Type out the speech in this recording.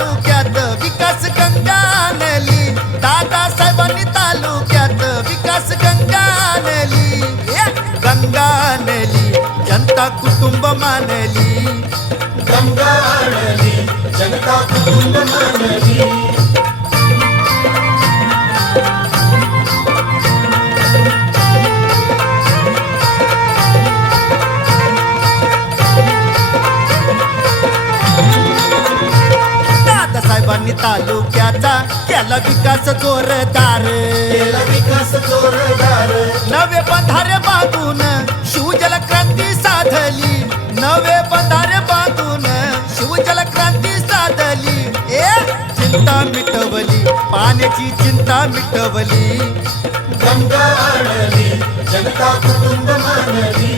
तालुक्यात विकास गंगा आणली दादासाहेबांनी तालुक्यात विकास गंगा आणली गंगा आणली जनता कुटुंब मानली. गंगा आणली जनता कुटुंब मानली. दादासाहेबांनी तालुक्याचा केला विकास जोरदार. केला विकास जोरदार. नवे बंधारे बांधून शिवजल क्रांती साधली. नवे बंधारे बांधून शिवजल क्रांती साधली. ए चिंता मिटवली पाण्याची चिंता मिटवली. गंगा आणली जनता कुटुंब मानली.